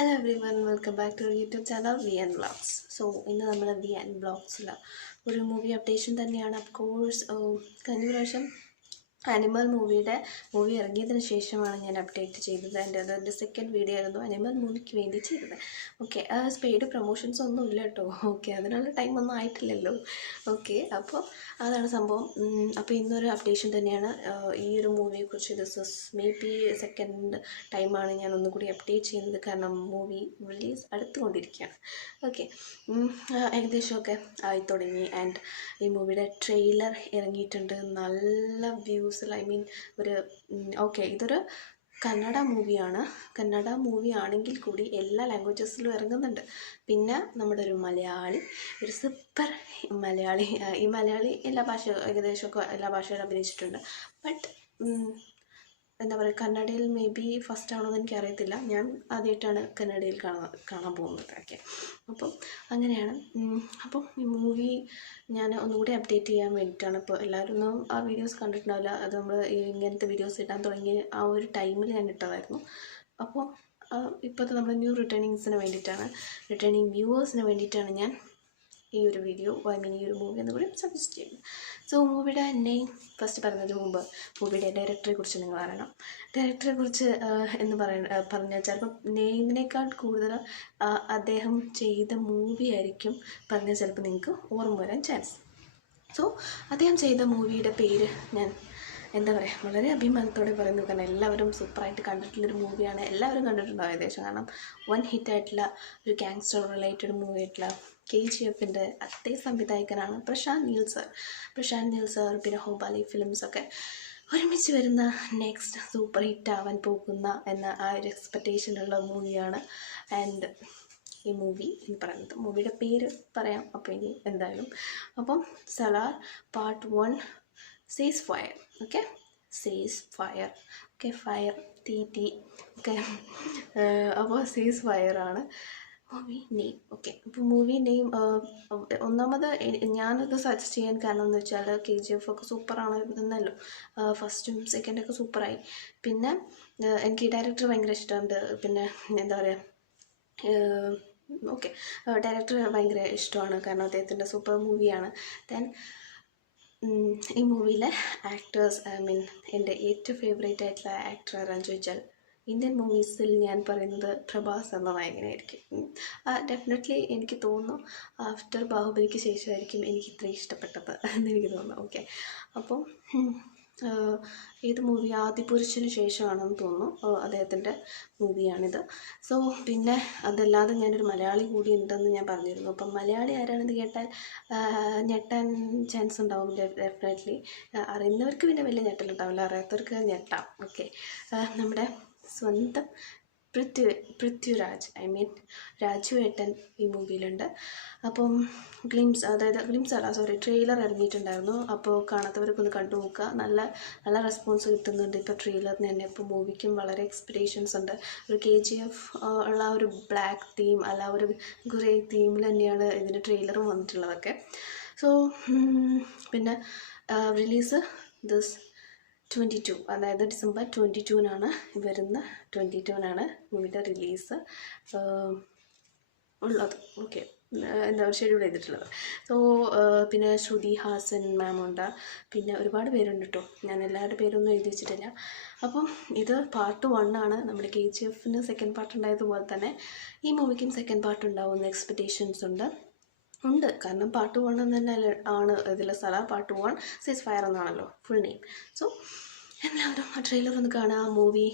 Hello everyone, welcome back to our YouTube channel VN Vlogs. So ഇന്ന് നമ്മൾ VN Vlogsൽ ഒരു movie updation തന്നെയാണ്. Of course കഴിഞ്ഞ പ്രാവശ്യം അനിമൽ മൂവി ഇറങ്ങിയതിന് ശേഷമാണ് ഞാൻ അപ്ഡേറ്റ് ചെയ്തത്. എൻ്റെ സെക്കൻഡ് വീഡിയോ ആയിരുന്നു അനിമൽ മൂവിക്ക് വേണ്ടി ചെയ്തത്. ഓക്കെ, സ്പെയ്ഡ് പ്രൊമോഷൻസ് ഒന്നും ഇല്ല കേട്ടോ. ഓക്കെ, അതിനുള്ള ടൈമൊന്നും ആയിട്ടില്ലല്ലോ. ഓക്കെ, അപ്പോൾ അതാണ് സംഭവം. അപ്പോൾ ഇന്നൊരു അപ്ഡേഷൻ തന്നെയാണ് ഈ ഒരു മൂവിയെക്കുറിച്ച്. This is may be second ടൈമാണ് ഞാൻ ഒന്നുകൂടി അപ്ഡേറ്റ് ചെയ്യുന്നത്, കാരണം മൂവി റിലീസ് അടുത്തുകൊണ്ടിരിക്കുകയാണ്. ഓക്കെ, ഏകദേശമൊക്കെ ആയി തുടങ്ങി. ആൻഡ് ഈ മൂവിയുടെ ട്രെയിലർ ഇറങ്ങിയിട്ടുണ്ട്. നല്ല വ്യൂസിൽ, ഐ മീൻ ഒരു ഓക്കെ, ഇതൊരു കന്നഡ മൂവി ആണെങ്കിൽ കൂടി എല്ലാ ലാംഗ്വേജസിലും ഇറങ്ങുന്നുണ്ട്. പിന്നെ നമ്മുടെ ഒരു മലയാളി, ഒരു സൂപ്പർ മലയാളി, ഈ മലയാളി ഏകദേശമൊക്കെ എല്ലാ ഭാഷയിലും അഭിനയിച്ചിട്ടുണ്ട്. ബട്ട് എന്താ പറയുക, കന്നഡയിൽ മേ ബി ഫസ്റ്റ് ആണോ എന്ന് എനിക്കറിയത്തില്ല. ഞാൻ ആദ്യമായിട്ടാണ് കന്നഡയിൽ കാണാൻ പോകുന്നത്. ഓക്കെ, അപ്പം അങ്ങനെയാണ്. അപ്പം ഈ മൂവി ഞാൻ ഒന്നുകൂടി അപ്ഡേറ്റ് ചെയ്യാൻ വേണ്ടിയിട്ടാണ്. ഇപ്പോൾ എല്ലാവരും ഒന്നും ആ വീഡിയോസ് കണ്ടിട്ടുണ്ടാവില്ല. അത് നമ്മൾ ഇങ്ങനത്തെ വീഡിയോസ് ഇടാൻ തുടങ്ങിയ ആ ഒരു ടൈമിൽ ഞാൻ ഇട്ടതായിരുന്നു. അപ്പോൾ ഇപ്പോഴത്തെ നമ്മൾ ന്യൂ റിട്ടേണിംഗ് വ്യൂവേഴ്സിന് വേണ്ടിയിട്ടാണ് ഞാൻ ഈ ഒരു വീഡിയോ, ഐ മീൻ ഈ ഒരു മൂവി എന്നുകൂടി സജസ്റ്റ് ചെയ്യുന്നത്. സോ മൂവിയുടെ നെയിം ഫസ്റ്റ് പറയുന്നതിന് മുമ്പ് മൂവിയുടെ ഡയറക്ടറെ കുറിച്ച് നിങ്ങൾ അറിയണം. ഡയറക്ടറെ കുറിച്ച് എന്ന് പറഞ്ഞാൽ ചിലപ്പോൾ നെയിമിനേക്കാൾ കൂടുതൽ അദ്ദേഹം ചെയ്ത മൂവി ആയിരിക്കും പറഞ്ഞാൽ ചിലപ്പോൾ നിങ്ങൾക്ക് ഓർമ്മ വരാൻ ചാൻസ്. സോ അദ്ദേഹം ചെയ്ത മൂവിയുടെ പേര് ഞാൻ എന്താ പറയുക, വളരെ അഭിമാനത്തോടെ പറയുന്നു. കാരണം എല്ലാവരും സൂപ്പറായിട്ട് കണ്ടിട്ടുള്ളൊരു മൂവിയാണ്. എല്ലാവരും കണ്ടിട്ടുണ്ടാവും ഏകദേശം. കാരണം വൺ ഹിറ്റായിട്ടുള്ള ഒരു ഗാങ്സ്റ്റർ റിലേറ്റഡ് മൂവി ആയിട്ടുള്ള KGFൻ്റെ അതേ സംവിധായകനാണ് പ്രശാന്ത് നീൽ സർ. പിന്നെ ഹോബാലി ഫിലിംസൊക്കെ ഒരുമിച്ച് വരുന്ന നെക്സ്റ്റ് സൂപ്പർ ഹിറ്റ് ആവാൻ പോകുന്ന എന്ന ആ ഒരു എക്സ്പെക്റ്റേഷനുള്ള മൂവിയാണ്. ആൻഡ് ഈ മൂവി എന്ന് പറയുന്നത്, മൂവിയുടെ പേര് പറയാം അപ്പോൾ ഇനി എന്തായാലും. അപ്പം സലാർ പാർട്ട് 1 സീസ് ഫയർ. ഓക്കെ, സീസ് ഫയർ. ഓക്കെ, ഫയർ തീ ഓക്കെ. അപ്പോൾ സീസ് ഫയറാണ് മൂവി നെയിം. ഓക്കെ, അപ്പോൾ മൂവി നെയിം ഒന്നാമത് ഞാനത് സജസ്റ്റ് ചെയ്യാൻ കാരണം എന്ന് വെച്ചാൽ KGF ഒക്കെ സൂപ്പറാണ് എന്നല്ലോ. ഫസ്റ്റും സെക്കൻഡൊക്കെ സൂപ്പറായി. പിന്നെ എനിക്ക് ഈ ഡയറക്ടർ ഭയങ്കര ഇഷ്ടമുണ്ട്. പിന്നെ എന്താ പറയുക, ഓക്കെ, ഡയറക്ടർ ഭയങ്കര ഇഷ്ടമാണ് കാരണം അദ്ദേഹത്തിൻ്റെ സൂപ്പർ മൂവിയാണ്. ദെൻ ഈ മൂവിയിലെ ആക്ടേഴ്സ്, ഐ മീൻ എൻ്റെ ഏറ്റവും ഫേവറേറ്റ് ആയിട്ടുള്ള ആക്ടർ ആരാന്ന് ചോദിച്ചാൽ ഇന്ത്യൻ മൂവീസിൽ ഞാൻ പറയുന്നത് പ്രഭാസ് എന്ന നായകനായിരിക്കും. ഡെഫിനറ്റ്ലി എനിക്ക് തോന്നുന്നു ആഫ്റ്റർ ബാഹുബലിക്ക് ശേഷമായിരിക്കും എനിക്ക് ഇത്രയും ഇഷ്ടപ്പെട്ടത് എന്നെനിക്ക് തോന്നുന്നു. ഓക്കെ, അപ്പം ഏത് മൂവി, ആദിപുരുഷന് ശേഷമാണെന്ന് തോന്നുന്നു അദ്ദേഹത്തിൻ്റെ മൂവിയാണിത്. സോ പിന്നെ അതല്ലാതെ ഞാനൊരു മലയാളി കൂടി ഉണ്ടെന്ന് ഞാൻ പറഞ്ഞിരുന്നു. അപ്പം മലയാളി ആരാണെന്ന് കേട്ടാൽ ഞെട്ടാൻ ചാൻസ് ഉണ്ടാവും ഡെഫിനറ്റ്ലി. അറിയുന്നവർക്ക് പിന്നെ വലിയ ഞെട്ടലുണ്ടാവില്ല, അറിയാത്തവർക്ക് ഞെട്ടാം. ഓക്കെ, നമ്മുടെ സ്വന്തം പൃഥ്വിരാജ്, ഐ മീൻ രാജുവേട്ടൻ ഈ മൂവിയിലുണ്ട്. അപ്പം ട്രെയിലർ ഇറങ്ങിയിട്ടുണ്ടായിരുന്നു. അപ്പോൾ കാണാത്തവർക്കൊന്ന് കണ്ടു നോക്കുക. നല്ല റെസ്പോൺസ് കിട്ടുന്നുണ്ട് ഇപ്പോൾ ട്രെയിലറിന് തന്നെ. ഇപ്പോൾ മൂവിക്കും വളരെ എക്സ്പെക്റ്റേഷൻസ് ഉണ്ട്. ഒരു KGF ഉള്ള ഒരു ബ്ലാക്ക് തീം അല്ല, ഒരു ഗ്രേ തീമിൽ തന്നെയാണ് ഇതിൻ്റെ ട്രെയിലറും വന്നിട്ടുള്ളതൊക്കെ. സോ പിന്നെ റിലീസ് ദിസ് 22, അതായത് ഡിസംബർ 22-നാണ് വരുന്ന 22-നാണ് മൂവിയുടെ റിലീസ് ഉള്ളത്. ഓക്കെ, എന്താ ഷെഡ്യൂൾ ചെയ്തിട്ടുള്ളത്. സോ പിന്നെ ശ്രുതി ഹാസൻ മാമുണ്ട്, പിന്നെ ഒരുപാട് പേരുണ്ട് കേട്ടോ. ഞാൻ എല്ലാവരുടെ പേരൊന്നും എഴുതി വെച്ചിട്ടില്ല. അപ്പം ഇത് പാർട്ട് 1 ആണ്. നമ്മുടെ KGFന് സെക്കൻഡ് പാർട്ട് ഉണ്ടായതുപോലെ തന്നെ ഈ മൂവിക്കും സെക്കൻഡ് പാർട്ട് ഉണ്ടാവുന്ന എക്സ്പെക്റ്റേഷൻസ് ഉണ്ട്. കാരണം പാർട്ട് 1 തന്നെ ആണ് ഇതിലെ സലാർ പാർട്ട് 1 സീസ് ഫയർ എന്നാണല്ലോ ഫുൾ നെയിം. സോ എല്ലാവരും ആ ട്രെയിലർ ഒന്ന് കാണുക. മൂവി